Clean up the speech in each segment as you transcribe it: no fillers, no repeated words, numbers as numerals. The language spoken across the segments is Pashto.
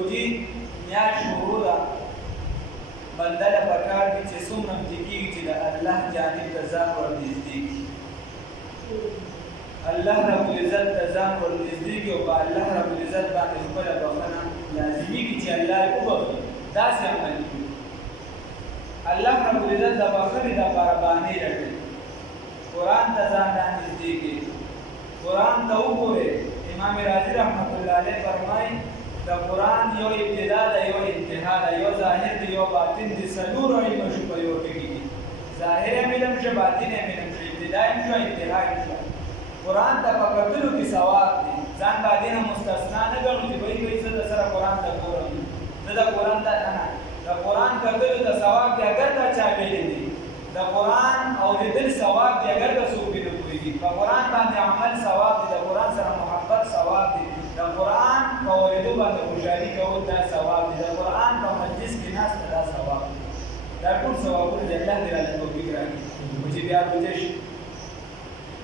روجي میاشت شروع ده بنده له پکار دي چې څومره کېږي چې د الله جانب ته ځان ورنږدې کړي الله رب العزت ته ځان ورنږدې کړي او په الله رب العزت باندې خپله بښنه لازمېږي چې الله یې وبخي داسې عمل کړي الله رب العزت د بښنې دپاره بهانې لټوي قرآن ته ځان رانږدې کړي قرآن ته وګورئ امام رازي رحمت الله علیه فرمایي د قرآن یو ابتدا ده یو انتها ده یو ظاهر دی یو باطن دی څلور علم شو په یو ټکي کې ظاهر هم علم شو باطن هم علم شو ابتدا هم شو انتها هم شو قرآن ته په کتلو کې ثواب دی ځان باندې نه مستثنا نه ګڼو چې وایي زه د سره قرآن ته ګورم زه د قرآن ته نه د قرآن کتلو ته ثواب دی اگر تا چا ویلی دی د قرآن اورېدل ثواب دی اگر که څوک پرې نه پوهېږي په قرآن باندې عمل ثواب دی د قرآن سره محبت ثواب دی د قرآن په اورېدو باندې خوشحالي کول دا ثواب دی د قرآن په مجلس کې ناسته دا ثواب دی دا ټول ثوابونه د الله دې راله توفیق راکړي چې بیا روژه شي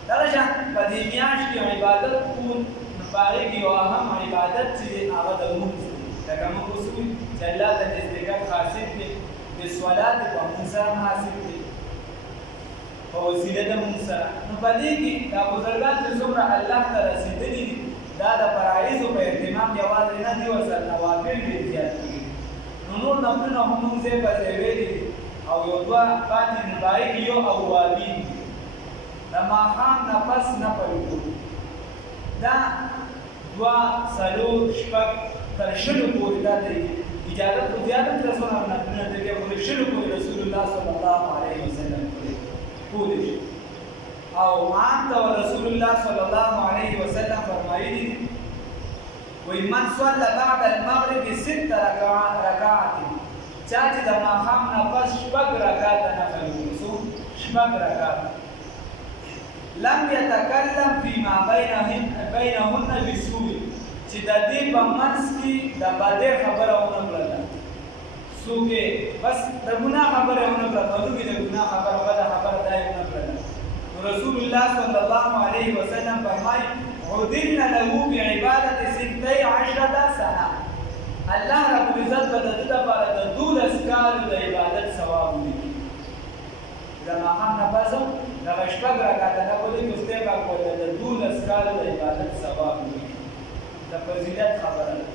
دغه شان په دې میاشت کې عبادت کول نو په هغې کې یو اهم عبادت چې دی هغه د لمونځ دی لکه موږ اوس وایو چې الله ته نزدېکت حاصل دی د صلات په مونځ سره حاصل دی په وسیله د مونځ سره نو په دې کې دا بزرګان چې څومره الله ته رسېدلي دي دا د فرایضو په اهتمام یوازې نه دي ورسره نوافل ډېر زیات کېږي نو نور نفلونه هم موږ ځای په ځای ویلي دي او یو دوه پاتې دي په هغې کې یو اوابین دي د ماښام نه پس نفل کړو دا دوه څلور شپږ تر شلو پورې دا دی اجازه خو زیات هم رسول نفلونه دی خو شلو پورې رسول الله صلی الله علیه وسلم کولی شي او عام طور رسول الله صلی الله علیه وسلم فرمایلی وی من صلى بعد المغرب 6 رکعات چا چې د ماښام نه پس شپږ رکعاته نفل وکړي شپږ رکعاته لم يتكلم فيما بينهن بسوء چې د دې په منځ کې د بدې خبره ونه کړله څوک بس د ګناه خبره ونه کړله په دې د ګناه خبره بده خبره دا ونه کړله رسول الله صلی الله علیه وسلم فرمایي عدلنا له بعبادة 12 سنة الله رب العزت به د دې لپاره د 12 کالو د عبادت ثواب ورکړي د ماښام نه پس دغه شپږ رکعاته نفل وکړي خدای پاک ورته د 12 کالو د عبادت ثواب ورکړي د فضیلت خبره ده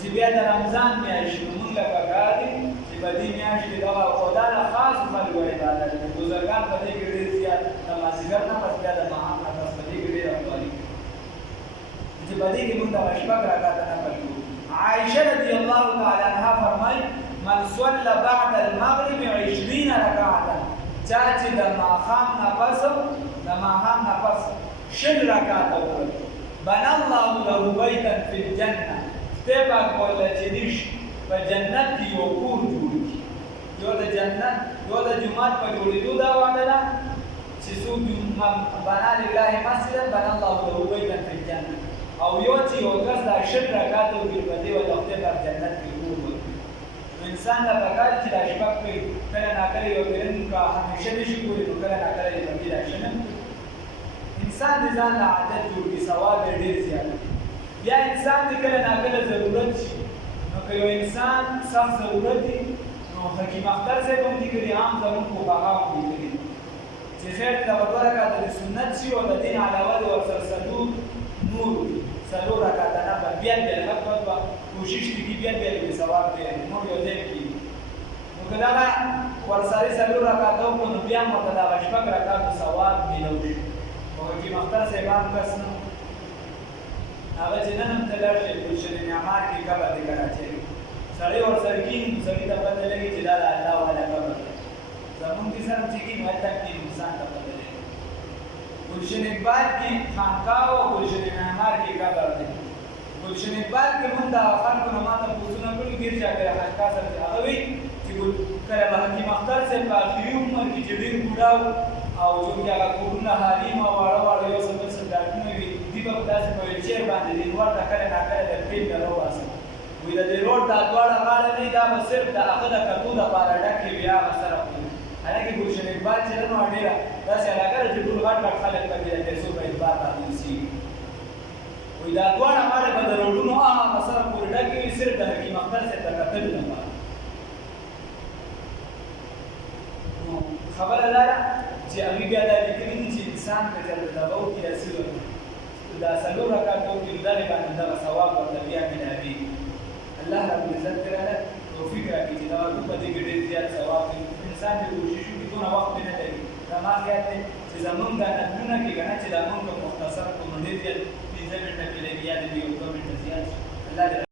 چې بیا د رمضان میاشت موږ له پکار دي چې په دې میاشت کې دغه او دا د خاصو خلکو عبادت دی بزرګان په دې کې ډېر زیات د مازدیګر نه پس بیا د ماښام نه پس په دې کې ډېر افضالي چې په دې کې موږ دغه شپږ رکعاته نفل کوو عائشه رضی الله تعالی عنها فرمایي من صلى بعد المغرب 20 رکعه چا چې د ماښام نه پس شل رکعاته وکړي بنى الله له بيتا في الجنه تبا کوله چې دیش په جنت کې یو کور جوړ کړي یو د جنت یو د جومات په جوړېدو دا وعده ده چې څوک بنا لله مسجدا بنى الله له بيتا في الجنه او یو چې یو کس دا شل رکعاته وکړي په دې وجه خدای پاک جنت کې کور ورکړي نو انسان له پکار چې دا شپږ کوي کله ناکله یو علم کا همیشه نشي کولی نو کله ناکله یې پکې راشي نه انسان د ځان له عادت جوړ کړي ثواب یې ډېر زیات بیا انسان د کله ناکله ضرورت شي نو که یو انسان سخت ضرورت وي نو حکیم اختر صاحب هم لیکلي عام زموږ فقها هم لیکلي چې خیر ته به 2 رکعاته د سنت شي او د دین علاوه د ورسره څلور رکعاته نفل بیا لږ کوشش وکړي بیا به ثواب دی نور یو ځای کېږي نو که دغه ورسره 4 رکعاته وکړو نو بیا هم ورته دغه شپږ رکعاتو ثواب میلو شي خو حکیم اختر صاحبان کس نه هغه چې نن هم ته لاړ شې ګلشن معمار کې قبر دی کراچۍ کې سړی ورسره کېږي نو سړي ته پته لګي چې دا د الله والا قبر دی زمونږ کیسه هم چې کېږي هلته هم کېږي انسان ته پته لګي ګلشن اقبال کې خانقاه او ګلشن معمار کې قبر دی ګلشن اقبال کې مونږ د خلکو نه ماته پوښتنه کړې ګیر چاپېره خانقاه صاحب هغه وایي چې کله به حکیم اختر صاحب په اخري عمر کې چې ډېر بوډا او چې هغه کورونه حالیم او واړه یو څه بل څه ډاکونه وي دی به داسې په ویلچیر باندې د لوړ ته کله ناکله د ټرین نه راوباسم وایي د دې روډ دا دواړه غاړه نه دا به صرف د هغه د کتو دپاره ډکې وي هغه سره خوري حالانکې ګلشن اقبال چې ده نو ډېره داسې علاقه ده چې ټول غټ غټ خلک پکې د پیسو په اعتبار باندې اوسېږي وایي دا دواړه ماله به د روډونو هغه سره پورې ډکې وي صرف د حکیم اختر صاحب ته کتلو لپاره. نو خبره دا ده چې هغوی بیا دا لیکلي دي چې انسان که چېرته دغه وکړي هسې وکړي دا څلور رکعات وکړي نو دغې باندې دغه ثواب ورته بیا ملاوېږي. الله رب العزت دې راله توفیق راکړي چې دغه په دې کې ډېر زیات ثواب وي. انسان دې کوشش وکړي دونه وخت نه لري. دا ما خیال دی چې زمونږ دا نفلونه کې که نه چې دا مونږ مختصر کړو نو ډېر زیات 15 منټه کې لږ یا د 2 منټه زیات الله